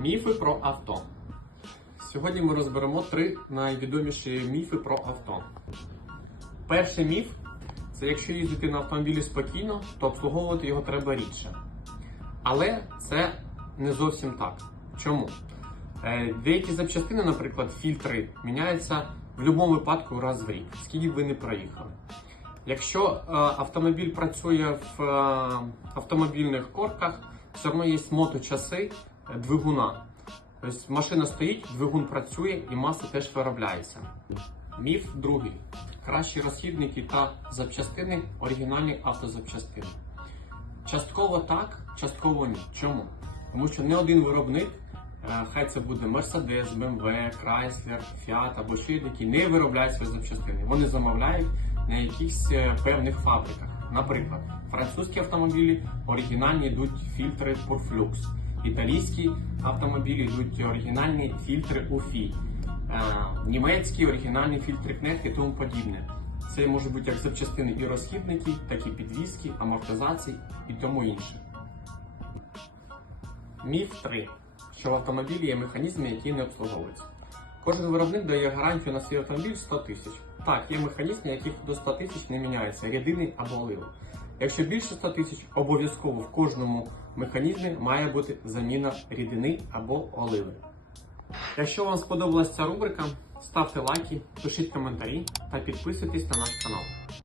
Міфи про авто. Сьогодні ми розберемо три найвідоміші міфи про авто. Перший міф це якщо їздити на автомобілі спокійно, то обслуговувати його треба рідше. Але це не зовсім так. Чому? Е, Деякі запчастини, наприклад, фільтри, міняються в будь-якому випадку раз в рік, скільки б ви не проїхали. Якщо е, автомобіль працює в е, автомобільних корках, все одно є моточаси двигуна. Тобто машина стоїть, двигун працює і маса теж виробляється. Міф другий. Кращі розхідники та запчастини оригінальні автозапчастини. Частково так, частково ні. Чому? Тому що не один виробник, е, хай це буде Mercedes, BMW, Chrysler, Fiat або ще які, не виробляють свої запчастини. Вони замовляють на якихось е, певних фабриках. Наприклад, французькі автомобілі оригінальні йдуть фільтри Purflux, італійські автомобілі йдуть оригінальні фільтри UFI, е, німецькі оригінальні фільтри Knecht і тому подібне. Це можуть бути як запчастини і розхідники, так і підвіски, амортизації і тому інше. Міф 3. Що в автомобілі є механізми, які не обслуговуються. Кожен виробник дає гарантію на свій автомобіль 100 тисяч. Так, є механізми, яких до 100 тисяч не міняються рідини або оливи. Якщо більше 100 тисяч, обов'язково в кожному механізмі має бути заміна рідини або оливи. Якщо вам сподобалася ця рубрика, ставте лайки, пишіть коментарі та підписуйтесь на наш канал.